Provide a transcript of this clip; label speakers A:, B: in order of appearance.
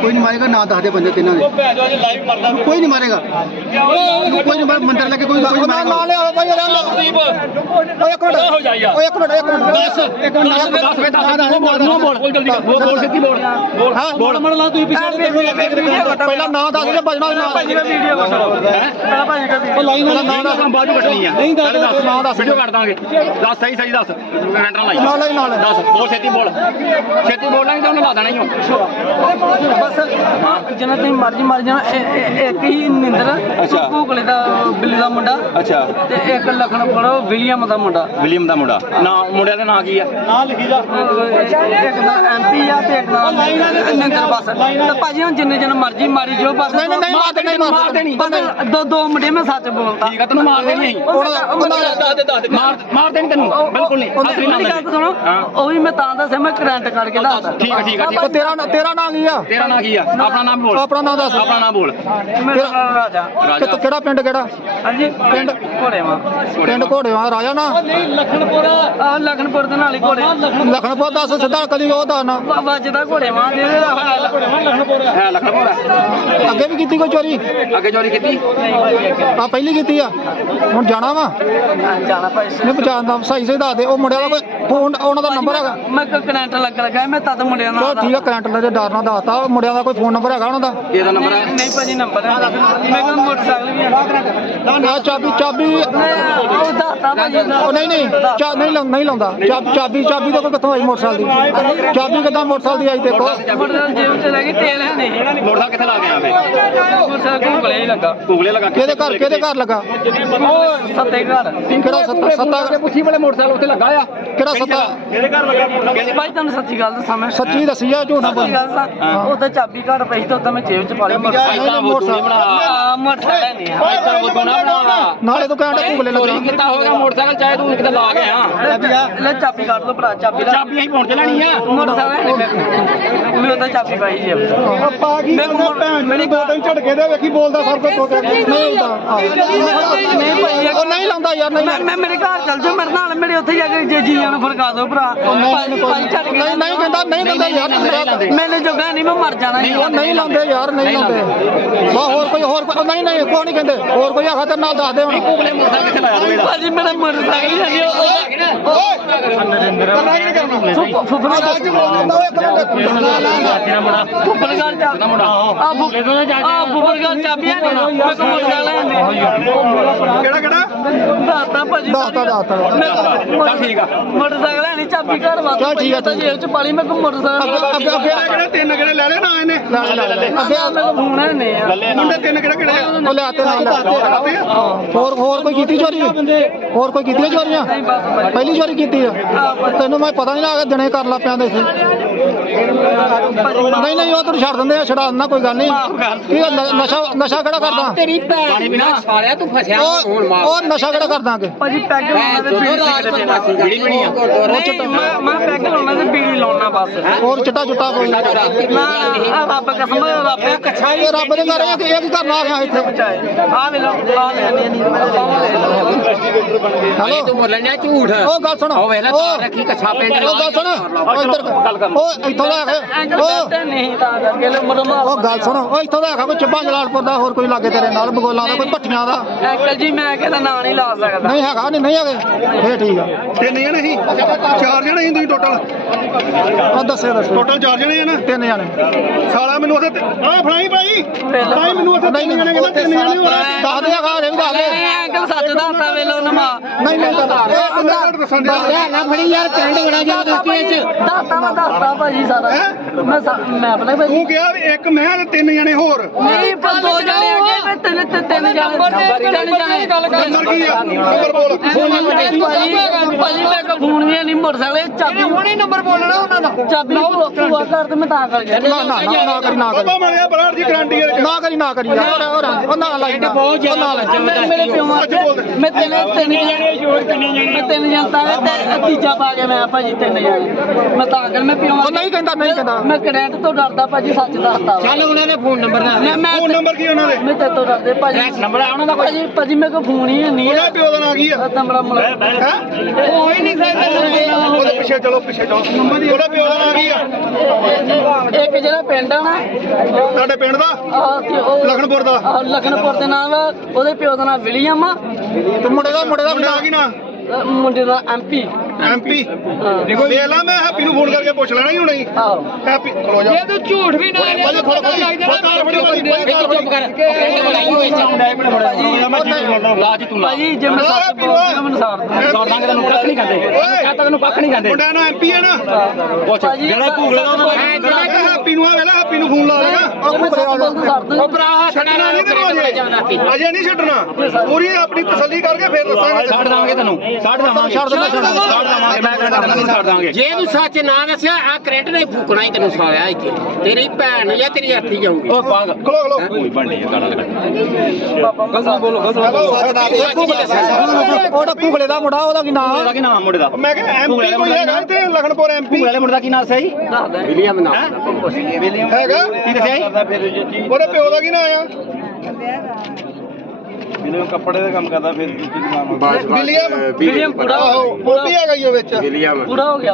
A: ਕੋਈ ਨਹੀਂ ਮਾਰੇਗਾ ਨਾ ਦੱਸਦੇ ਬੰਦੇ ਤਿੰਨਾਂ ਦੇ। ਕੋਈ ਨਹੀਂ ਮਾਰੇਗਾ। ਕੋਈ ਨਹੀਂ ਮਾਰ ਮੰਦਰ ਲੱਗੇ ਕੋਈ ਕੋਈ ਮਾਰੇਗਾ।
B: ਨਾਲ ਲਿਆਓ ਭਾਈ ਰਹਿਣ ਦਿਓ। ਓਏ ਇੱਕ ਮਿੰਟ ਓਏ ਇੱਕ ਮਿੰਟ ਇੱਕ ਮਿੰਟ। ਦੱਸ ਇੱਕ ਮਿੰਟ ਦੱਸ ਦੱਸ ਵੇ ਦੱਸ ਨੂੰ ਬੋਲ ਬੋਲ ਜਲਦੀ ਬੋਲ ਬੋਲ ਸਿੱਧੀ ਬੋਲ। ਬੋਲ। ਹਾਂ ਬੋਲ। ਮੜ ਲਾ ਤੂੰ ਪਿੱਛੇ ਪਹਿਲਾਂ ਨਾਂ ਦੱਸ ਦੇ ਭਜਣਾ ਨਾਂ ਭਾਜੀ ਦਾ ਵੀਡੀਓ ਦਾ ਵੀਡੀਓ ਲਾਈਨ ਵਾਲਾ ਨਾਂ ਦੱਸ
C: ਬਾਜੂ ਕੱਟਣੀ ਆ।
B: ਨਹੀਂ ਦੱਸ ਨਾਂ ਦੱਸ।
C: ਵੀਡੀਓ ਕੱਟ ਦਾਂਗੇ। ਦੱਸ ਸਹੀ ਸਹੀ ਦੱਸ। ਕੈਮਰਾ ਲਾਈ।
B: ਨਾਲ ਲਾਈ ਨਾਲ
C: ਦੱਸ ਬੋਲ ਛੇਤੀ ਬੋਲ। ਛੇਤੀ ਬੋਲਾਂਗੇ ਤਾਂ ਉਹਨੇ ਲਾ ਦੇਣਾ ਹੀ ਹੋ
D: ਬਸ ਜਿੰਨਾ ਤੁਸੀਂ ਮਰਜ਼ੀ ਮਰ ਜਾਣਾ ਇਹ- ਇਹ- ਇੱਕ ਹੀ ਨਿੰਦਰ
C: ਅੱਛਾ।
D: ਭੂਕਲੇ ਦਾ ਬਿੱਲੀ ਦਾ ਮੁੰਡਾ।
C: ਅੱਛਾ।
D: ਤੇ ਇੱਕ ਲਖਨਪੁਰ ਵਿਲੀਅਮ ਦਾ ਮੁੰਡਾ।
C: ਵਿਲੀਅਮ ਦਾ ਮੁੰਡਾ। ਨਾ ਮੁੰਡਿਆਂ ਦਾ ਨਾਂ ਕੀ ਆ?
D: ਇੱਕ ਦਾ ਐਮਪੀ ਆ ਤੇ ਇੱਕ ਦਾ ਨਿੰਦਰ ਬਸ। ਤੇ ਭਾਜੀ ਹੁਣ ਜਿੰਨੇ ਜਨ ਮਰਜ਼ੀ ਮਾਰੀ ਜੋ ਬਸ
B: ਨਹੀਂ, ਨਹੀਂ, ਨਹੀਂ ਮਾਰਦੇ, ਨਹੀਂ ਮਾਰਦੇ।
D: ਮਾਰਦੇ ਨਹੀਂ ਬਸ ਦੋ ਦੋ ਮੁੰਡੇ ਮੈਂ ਸੱਚ ਬੋਲਦਾ
C: ਠੀਕ ਆ ਤੈਨੂੰ ਮਾਰਦੇ ਨਹੀਂ। ਦੱਸ ਦੇ ਦੱਸ ਦੇ। ਮਾਰ ਮਾਰਦੇ ਨਹੀਂ ਤੈਨੂੰ। ਬਿਲਕੁਲ ਨਹੀਂ। ਹੱਥ ਨਹੀਂ
D: ਮੇਰੀ ਗੱਲ
C: ਲਾਉਂਦੇ
D: ਸੁਣੋ।
C: ਹਾਂ।
D: ਉਹ ਵੀ ਮੈਂ ਤਾਂ ਦੱਸਿਆ ਮੈਂ ਕਰੰਟ ਕਰਕੇ ਦੱਸਦਾ
C: ਠੀਕ ਆ ਠੀਕ ਆ ਠੀਕ
B: ਉਹ
C: ਆ
B: ਤੇਰਾ ਤੇਰਾ ਨਾਂ ਕੀ ਆ?
C: ਤੇਰਾ ਨਾਂ ਕੀ ਆ? ਆਪਣਾ ਨਾਮ ਬੋਲ।
B: ਆਪਣਾ ਨਾਂ ਦੱਸ।
C: ਆਪਣਾ ਨਾਮ ਬੋਲ।
D: ਨਾਮ ਰਾਜਾ।
C: ਰਾਜਾ।
B: ਕਿਹੜਾ ਪਿੰਡ ਕਿਹੜਾ?
D: ਹਾਂਜੀ। ਪਿੰਡ ਘੋੜੇ ਮਾਂ
B: ਪਿੰਡ ਘੋੜੇਵਾ ਰਾਜਾ ਨਾ?
D: ਆ ਲਖਨਪੁਰ ਦੇ ਨਾਲ ਹੀ ਘੋੜੇ।
B: ਲਖਨਪੁਰ ਦੱਸ ਸਿੱਧਾ ਕਦੀ ਉਹ ਦਾ ਨਾ।
D: ਵ- ਵੱਜਦਾ ਘੋੜੇ ਮਾਂ ਦੇ ਦਾ ਹਾਲ
C: ਹੈ ਲਖਨਪੁਰ। ਆ।
B: ਅੱਗੇ ਵੀ ਕੀਤੀ ਕੋਈ ਚੋਰੀ?
C: ਅੱਗੇ ਚੋਰੀ ਕੀਤੀ?
B: ਆ ਪਹਿਲੀ ਕੀਤੀ ਆ? ਹੁਣ ਜਾਣਾ ਵਾ?
D: ਨਹੀਂ ਜਾਣਾ ਭਾਈ
B: ਨਹੀਂ ਪਛਾਣ ਦਾ ਸਹੀ ਸਹੀ ਦੱਸ ਦੇ। ਉਹ ਮੁੰਡਿਆਂ ਦਾ ਕੋਈ ਫੋਨ ਉਹਨਾਂ ਦਾ ਨੰਬਰ ਹੈਗਾ?
D: ਮੈਂ ਕ- ਕਰੰਟ ਲੱਗ ਲੱਗਾ ਮੈਂ ਤਦ ਮੁੰਡਿਆਂ
B: ਚਲੋ
D: ਨਾਲ
B: ਠੀਕ ਆ ਕਰੰਟ ਲੈ ਦੇ ਡਰ ਨਾਲ ਦੱਸਤਾ ਉਹ ਮੁੰਡਿਆਂ ਦਾ ਕੋਈ ਫੋਨ ਨੰਬਰ ਹੈਗਾ ਉਹਨਾਂ ਦਾ?
C: ਇਹਦਾ ਨੰਬਰ ਹੈ?
D: ਨਹੀਂ ਭਾਜੀ ਨੰਬਰ ਹੈ। ਮੈਂ ਕੋਲ ਮੋਟਰਸਾਈਕਲ ਵੀ ਹੈ।
B: ਆ ਚਾਬੀ ਚਾਬੀ
D: ਉਹ ਦੱਸਦਾ ਭਾਜੀ
B: ਉਹ ਨਹੀਂ ਨਹੀਂ ਚਾ ਨਹੀਂ ਨਹੀਂ ਲਾਉਂਦਾ? ਚਾਬੀ ਚਾਬੀ ਚਾਬੀ ਤਾਂ ਕਿੱਥੋਂ ਆਈ ਮੋਟਰਸਾਈਕਲ ਦੀ? ਚਾਬੀ ਕਿੱਦਾਂ ਮੋਟਰਸਾਈਕਲ ਦੀ ਆਈ ਤੇ ਕੋ
D: ਮੋਟਰਸਾਈਕਲ ਜੇਬ ਚ ਲੈ ਗਈ ਤੇਲ ਹੈ ਨਹੀਂ।
C: ਮੋਟਰਸਾਈਕਲ ਕਿੱਥੇ ਲਾ ਕੇ ਆਵੇ?
D: ਮੋਟਰਸਾਈਕਲ ਘੁੰਗਲੇ ਹੀ ਲੱਗਾ।
C: ਗੂਗਲੇ ਲਗਾ।
B: ਕਿਹਦੇ ਘਰ ਕਿਹਦੇ ਘਰ ਲੱਗਾ?
D: ਉਹ ਸੱਤੇ ਘਰ।
B: ਕਿਹੜਾ ਸੱਤਾ ਸੱਤਾ
C: ਪੁੱਛੀ ਵਾਲੇ ਮੋਟਰਸਾਈਕਲ ਉੱਥੇ ਲੱਗਾ ਆ।
B: ਕਿਹੜਾ ਸੱਤਾ?
D: ਭਾਈ ਤੁਹਾਨੂੰ ਸੱਚੀ ਗੱਲ ਦੱਸਾਂ ਮੈਂ।
B: ਸੱਚੀ ਦੱਸੀ ਆ ਝੂਠ ਨਾ
D: ਸੱਚੀ
B: ਬੋਲ।
D: ਗੱਲ ਦੱਸਾਂ ਉਹਦਾ ਚਾਬੀ ਘਰ ਪਈ ਤੇ ਉਹਦਾ ਮੈਂ ਜੇਬ ਚ ਪਾ ਲਈ।
C: ਐਦਾਂ ਮੋਟਰਸਾਈਕਲ ਬਣਾ।
D: ਆ ਮੋਟਰਸਾਈਕਲ ਨਹੀਂ। ਆ
C: ਐਦਾਂ ਉਹ ਨਾ ਬਣਾ।
B: ਨਾਲੇ ਤੂੰ ਕਹਿੰਦਾ ਘੁੰਗਲੇ
C: ਚੋਰੀ
B: ਲੱਗਾ।
C: ਕੀਤਾ ਹੋਵੇਗਾ ਮੋਟਰਸਾਈਕਲ ਚਾਹੇ ਤੂੰ ਕਿਤੇ ਲਾ ਗਿਆ
D: ਲੈ ਚਾਬੀ ਕੱਢ ਦੋ ਭਰਾ ਚਾਬੀ ਦਾ
C: ਚਾਬੀ ਅਸੀਂ ਪਹੁੰਚ ਲੈਣੀ ਆ।
D: ਮੋਟਰਸਾਈਕਲ ਮੈਂ ਉਹਦਾ ਚਾਬੀ ਪਾਈ ਜੇਬ ਚ ਮੈਂ ਕੋਲ ਮੇਰੀ ਦੋ ਦਿਨ
B: ਝਟਕੇ ਦੇ ਵੇਖੀ ਬੋਲਦਾ ਸਰ ਕੋਈ ਤੋਤੇ ਨਹੀਂ। ਹੁੰਦਾ
D: ਨਹੀਂ ਭਾਈ
B: ਉਹ ਨਹੀਂ ਲਾਉਂਦਾ ਯਾਰ ਨਹੀਂ
D: ਮੈਂ ਮੈਂ ਮੇਰੇ ਘਰ ਚੱਲ ਜਾ ਮੇਰੇ ਨਾਲ ਮੇਰੇ ਉੱਥੇ ਜਾ ਕੇ ਜੇ ਜੀਆਂ ਨੂੰ ਫਰਕਾ ਦਿਓ ਭਰਾ। ਭਾਈ ਭਾਈ ਛੱਡ ਕੇ
B: ਨਹੀਂ ਨਹੀਂ ਕਹਿੰਦਾ ਨਹੀਂ ਕਹਿੰਦਾ ਯਾਰ
D: ਮੈਨੂੰ ਜੋਗਾ ਨਹੀਂ ਮੈਂ ਮਰ ਜਾਣਾ
B: ਉਹ ਨਹੀਂ ਲਾਉਂਦੇ ਯਾਰ ਨਹੀਂ ਲਾਉਂਦੇ। ਬਾ ਹੋਰ ਕੋਈ ਹੋਰ ਕੋਈ ਨਹੀਂ ਨਹੀਂ ਕੋਈ ਨਹੀਂ ਕਹਿੰਦੇ। ਹੋਰ ਕੋਈ ਹੈਗਾ ਤੇ ਨਾਲ ਦੱਸ ਦੇ ਹੁਣ।
C: ਗੂਗਲੇ ਮੋਟਰਸਾਈਕਲ ਕਿੱਥੇ ਲਾਇਆ ਤੂੰ ਇਹਦਾ
D: ਭਾਜੀ ਮੇਰਾ ਮੋਟਰਸਾਈਕਲ ਹੀ ਨਹੀਂ ਉਹ ਘਰ ਜਾ ਆ ਘਰ ਚਾਬੀਆਂ ਨੇ। ਮੈਂ
A: ਕਿਹੜਾ ਕਿਹੜਾ?
D: ਦਾਤਾ ਭਾਜੀ
B: ਦੱਸਤਾ ਦੱਸਤਾ
C: ਚੱਲ ਠੀਕ ਆ।
D: ਮੋਟਰਸਾਈਕਲ ਹੈ ਨਹੀਂ ਚਾਬੀ ਘਰ ਵਾਸਤੇ
B: ਚੱਲ ਠੀਕ ਆ,
D: ਤਾਂ ਜੇਬ ਚ ਪਾਲੀ ਮੈਂ ਕੋ ਮੋਟਰਸਾਈਕਲ
B: ਅੱਗੇ ਅੱਗੇ
A: ਕਿਹੜੇ ਤਿੰਨ ਕਿਹੜੇ ਲੈ ਲੈ ਨਾ ਇਹਨੇ?
B: ਲੈ ਲੈ ਲੈ ਲੈ ਅੱਗੇ
D: ਮੈਂ ਕੋ ਫੋਨ ਹੈ ਨਹੀਂ ਯਾਰ
A: ਮੁੰਡੇ ਤਿੰਨ ਕਿਹੜੇ ਕਿਹੜੇ
B: ਉਹ ਲੈ ਤੇ ਨਾਲ ਲੈ ਹੋਰ ਹੋਰ ਕੋਈ ਕੀਤੀ ਚੋਰੀ? ਹੋਰ ਕੋਈ ਕੀਤੀਆਂ ਚੋਰੀਆਂ?
D: ਨਹੀਂ ਬਸ ਭਾਜੀ।
B: ਪਹਿਲੀ ਚੋਰੀ ਕੀਤੀ ਆ। ਤੈਨੂੰ ਮੈਂ ਪਤਾ ਨਹੀਂ ਲੱਗਾ ਦਿਨੇ ਕਰ ਲਾ ਪਿਆ ਦੇ ਸੀ। ਨਹੀਂ ਨਹੀਂ ਉਹ ਤੈਨੂੰ ਛੱਡ ਦਿੰਦੇ ਆ ਛਡਾ ਦਿੰਦਾ ਕੋਈ ਗੱਲ ਨਹੀਂ। ਕੀ ਨ- ਨਸ਼ਾ ਨਸ਼ਾ ਕਿਹੜਾ ਕਰਦਾ?
D: ਤੇਰੀ ਭੈਣ
C: ਪਾਣੀ ਬਿਨਾ ਸਾਲਿਆ ਤੂੰ ਫਸਿਆ।
B: ਉਹ ਉਹ ਨਸ਼ਾ ਕਿਹੜਾ ਕਰਦਾ ਅੱਗੇ?
D: ਭਾਜੀ ਪੈਗ ਲਾਉਣਾ ਤੇ ਬੀੜੀ ਸਿਗਰਟ ਦੇਣਾ
C: ਬੀੜੀ ਪੀਣੀ ਆ।
D: ਨਹੀਂ ਮੈਂ ਮੈਂ ਪੈਗ ਲਾਉਣਾ ਤੇ ਬੀੜੀ ਲਾਉਣਾ ਬਸ।
B: ਹੋਰ ਚਿੱਟਾ ਚੁੱਟਾ ਕੋਈ
D: ਨਾ ਆ ਰੱਬ ਕਸਮ ਰੱਬ ਕੱਛਾ
B: ਇਹ ਰੱਬ ਦੇ ਘਰ ਇਹ ਇਹ ਕੀ ਕਰਨ ਆ ਗਿਆ ਇੱਥੇ?
D: ਆ ਵੇ ਲੋ ਆ ਲੈ ਨਹੀਂ ਨਹੀਂ
B: ਹੈਲੋ?
C: ਤੂੰ ਬੋਲਣ ਡਿਆ ਝੂਠ।
B: ਉਹ ਗੱਲ ਸੁਣ।
C: ਉਹ ਵੇਖ ਲੈ ਤਾਰ ਰੱਖੀ ਕੱਛਾ ਪਿੰਡ
B: ਉਹ ਗੱਲ ਸੁਣ। ਉਹ ਇੱਧਰ ਉਹ ਇੱਥੋਂ ਦਾ ਹੈ ਉਹ
D: ਨਹੀਂ ਤਾਂ ਕਰਕੇ ਲੈ ਮਰ ਮਾਰ
B: ਉਹ ਗੱਲ ਸੁਣ ਉਹ ਇੱਥੋਂ ਦਾ ਹੈਗਾ ਕੋਈ ਚੱਬਾ ਜਲਾਲਪੁਰ ਦਾ ਹੋਰ ਕੋਈ ਲਾਗੇ ਤੇਰੇ ਨਾਲ ਬਗੋਲਾਂ ਦਾ ਕੋਈ ਭੱਠੀਆਂ ਦਾ।
D: ਅੰਕਲ ਜੀ ਮੈਂ ਕਿਹਦਾ ਨਾਂ ਨਹੀਂ ਲਾ ਸਕਦਾ।
B: ਨਹੀਂ ਹੈਗਾ ਨਹੀਂ ਨਹੀਂ ਹੈਗੇ। ਫੇਰ ਠੀਕ ਆ।
A: ਤਿੰਨ ਜਣੇ ਸੀ? ਚਾਰ ਜਣੇ ਸੀ ਤੁਸੀਂ ਟੋਟਲ
B: ਉਹ ਦੱਸੇ ਦੱਸੇ
A: ਟੋਟਲ ਚਾਰ ਜਣੇ ਆ ਨਾ?
B: ਤਿੰਨ ਜਾਣੇ।
A: ਸਾਲਾ ਮੈਨੂੰ ਉੱਥੇ ਤੇ- ਆਹ ਫੜਾਈ ਭਾਈ। ਭਾਈ ਮੈਨੂੰ ਉੱਥੇ ਤਿੰਨ ਜਣੇ ਕਹਿੰਦਾ ਤਿੰਨ ਜਣੇ ਹੋ
B: ਦੱਸ ਦੇ ਹੈਗਾ ਇਹ ਵੀ ਦੱਸ ਦੇ
D: ਨਹੀਂ ਅੰਕਲ ਸੱਚ ਦੱਸਦਾ ਵੇ ਲੋ ਨਮਾ
B: ਨਹੀਂ ਨਹੀਂ ਦੱਸ
A: ਇਹ ਬੰਦਾ ਘੱਟ ਦੱਸਣ ਦਿਆ।
D: ਨਾ ਫੜੀ ਯਾਰ ਪਿੰਡ ਬੜਾ ਜਾ ਦਸਤੀ ਚ ਦੱਸਦਾ ਮੈਂ ਦੱਸਦਾ ਭਾਜੀ ਸਾਰਾ। ਮੈਂ ਸਾ- ਮੈਂ ਪਤਾ ਭਾਜੀ
A: ਤੂੰ ਕਿਹਾ ਵੀ ਇੱਕ ਮੈਂ ਤੇ ਤਿੰਨ ਜਣੇ ਹੋਰ।
D: ਨਹੀਂ ਪਰ ਦੋ ਜਣੇ ਅੱਗੇ ਮੈਂ ਤਿੰਨ ਤਿੰਨ ਤਿੰਨ ਜਾਣੇ ਤਿੰਨ ਜਾਣੇ ਗੱਲ
A: ਨੰਬਰ ਕੀ ਆ? ਨੰਬਰ ਬੋਲ।
D: ਭਾਜੀ ਭਾਜੀ ਮੈਂ ਕੋ ਫੋਨ ਵੀ ਨਹੀਂ ਮੋਟਰਸਾਈਕਲ ਚਾਬੀ। ਹੁਣੀ ਨੰਬਰ ਬੋਲਣਾ ਉਹਨਾਂ ਚਾਬੀ ਭੂਆ ਘਰ ਤੇ ਮੈਂ ਤਾਂ ਕਰ ਗਿਆ
B: ਨਾ ਨਾ ਨਾ ਨਾ ਕਰੀ ਨਾ ਕਰੀ।
A: ਬਾਬਾ ਮਰਿਆ ਬਰਾੜ ਜੀ ਗਰੰਟੀ ਹੈ
B: ਨਾ ਕਰੀ ਨਾ ਕਰੀ। ਯਾਰ ਹੋਰ ਉਹ ਨਾ ਲਾਈ ਨਾ। ਬਹੁਤ ਜ਼ਿਆਦਾ
D: ਮੈਂ ਮੇਰੇ ਪਿਓ ਵਾਸਤੇ ਮੈਂ ਤਿੰਨ ਤਿੰਨ ਜਾਣੇ ਮੈਂ ਤਿੰਨ ਜਨਤਾ ਤੇ ਤੀਜਾ ਪਾ ਗਿਆ ਮੈਂ ਭਾਜੀ ਤਿੰਨ ਜਾਣੇ। ਮੈਂ ਤਾਂ ਕਰ ਮੈਂ ਪਿਓ
B: ਉਹ ਨਹੀਂ ਕਹਿੰਦਾ ਨਹੀਂ ਕਹਿੰਦਾ।
D: ਮੈਂ ਕਰੰਟ ਤੋਂ ਡਰਦਾ ਭਾਜੀ ਸੱਚ ਦੱਸਦਾ। ਚੱਲ ਉਹਨਾਂ ਨੇ ਫੋਨ ਨੰਬਰ ਮੈਂ ਮੈਂ
A: ਫੋਨ ਨੰਬਰ ਕੀ ਉਹਨਾਂ ਦੇ?
D: ਮੈਂ ਤੇਰੇ ਤੋਂ ਡਰਦੇ ਭਾਜੀ।
C: ਨੰਬਰ ਆ ਉਹਨਾਂ ਦਾ ਕੋਈ?
D: ਭਾਜੀ ਭਾਜੀ ਮੇਰੇ ਕੋਲ ਫੋਨ ਹੀ ਨਹੀਂ।
A: ਉਹਦਾ
D: ਹੈ
A: ਪਿਓ ਦਾ ਨਾਂ ਕੀ ਆ?
D: ਤਾਂ ਬੜਾ ਮੁਲਾ
A: ਹੈ?
D: ਹੋ ਹੀ ਨਹੀਂ ਸਕਦਾ
A: ਉਹਦੇ ਪਿੱਛੇ ਚਲੋ ਪਿੱਛੇ ਚਲੋ। ਉਹਦਾ ਪਿਓ ਦਾ ਨਾਂ ਕੀ ਆ
D: ਇੱਕ ਜਿਹੜਾ ਪਿੰਡ ਆ ਨਾ
A: ਤੁਹਾਡੇ ਪਿੰਡ ਦਾ? ਲਖਨਪੁਰ ਦਾ।
D: ਆਹ ਲਖਨਪੁਰ ਦੇ ਨਾਮ ਆ ਉਹਦੇ ਪਿਓ ਦਾ ਨਾਮ ਵਿਲੀਅਮ ਆ।
A: ਤੇ ਮੁੰਡੇ ਦਾ ਮੁੰਡੇ ਦਾ ਨਾਂ ਕੀ ਨਾਂ?
D: ਅਹ ਮੁੰਡੇ ਦਾ ਐਮਪੀ
A: ਐਮਪੀ ਵੇਖ ਲਾ ਮੈਂ ਹੈਪੀ ਨੂੰ ਫੋਨ ਕਰਕੇ ਪੁੱਛ ਲੈਣਾ ਹੀ ਹੁਣੇ ਹੀ ਹੈਪੀ ਖਲੋ ਜਾ
C: ਤੂੰ ਝੂਠ ਵੀ ਨਾ
A: ਕਾਰ ਫੜੀ ਭਾਜੀ ਭਾਜੀ ਕਾਰ ਫੜੀ
C: ਲਾਜੀ ਤੂੰ ਲਾ
D: ਭਾਜੀ ਜੇ ਮੈਂ ਸੱਚ ਬੋਲਦਾ ਮੈਨੂੰ ਸਾੜ ਦੋ
C: ਸੌ ਦਾਂਗੇ ਤੈਨੂੰ ਕੱਖ ਨਹੀਂ ਖਾਂਦੇ ਕਹਤਾ ਤੈਨੂੰ ਕੱਖ ਨਹੀਂ ਖਾਂਦੇ
A: ਮੁੰਡਾ ਨਾ ਐਮਪੀ ਹੈ ਨਾ
C: ਪੁੱਛ ਜਿਹੜਾ ਭੂਗਲੇ ਦਾ ਉਹਨੂੰ
A: ਹੈਪੀ ਨੂੰ ਆ ਵੇਲਾ ਹੈਪੀ ਨੂੰ ਫੋਨ ਲਾ ਲੇਗਾ
D: ਉਹ ਦੋ
A: ਛੱਡਣਾ ਨਹੀਂ ਤੈਨੂੰ ਅਜੇ ਅਜੇ ਨਹੀਂ ਛੱਡਣਾ ਪੂਰੀ ਆਪਣੀ ਤਸੱਲੀ ਕਰਕੇ ਫੇਰ ਦੱਸਾਂਗੇ
C: ਛੱਡ ਦਾਂਗੇ ਤੈਨੂੰ ਛੱਡ ਦਾਂਗੇ ਛੱਡ ਦਾਂਗੇ ਛੱਡ ਦਾਂਗੇ
E: ਜੇ ਤੂੰ ਸੱਚ ਨਾ ਦੱਸਿਆ ਆ ਕਰੰਟ ਨੇ ਫੂਕਣਾ ਹੀ ਤੈਨੂੰ ਸਾਲਿਆ ਇੱਥੇ। ਤੇਰੀ ਭੈਣ ਜਾਂ ਤੇਰੀ ਹੱਥੀ ਜਾਊਗੀ।
C: ਉਹ ਪਾਗ
A: ਖਲੋ ਖਲੋ।
C: ਕੋਈ ਬਣਨੀ ਗਾਲਾਂ ਕੱਢ
B: ਉਹਦਾ ਭੁਗਲੇ ਦਾ ਮੁੰਡਾ ਉਹਦਾ ਕੀ ਨਾਮ?
C: ਉਹਦਾ ਕੀ ਨਾਮ ਮੁੰਡੇ ਦਾ?
A: ਮੈਂ ਕਿਹਾ ਐਮਪੀ ਕੋਈ ਹੈਗਾ ਇੱਥੇ ਲਖਨਪੁਰ ਐਮਪੀ
C: ਵਾਲੇ ਮੁੰਡੇ ਦਾ ਕੀ ਨਾਮ ਸਹੀ
E: ਵਿਲੀਅਮ ਨਾ
A: ਹੈਗਾ?
C: ਕੀ ਦੱਸਿਆ
A: ਉਹਦੇ ਪਿਓ ਦਾ ਕੀ ਨਾਂ ਆ?
F: ਕੱਪੜੇ ਦਾ ਕੰਮ ਕਰਦਾ ਫਿਰ
A: ਵਿਲੀਅਮ
D: ਵਿਲੀਅਮ ਪੂਰਾ
A: ਉਹ ਵੀ ਹੈਗਾ ਹੀ ਉਹ ਵਿੱਚ।
E: ਵਿਲੀਅਮ
D: ਪੂਰਾ ਹੋ ਗਿਆ।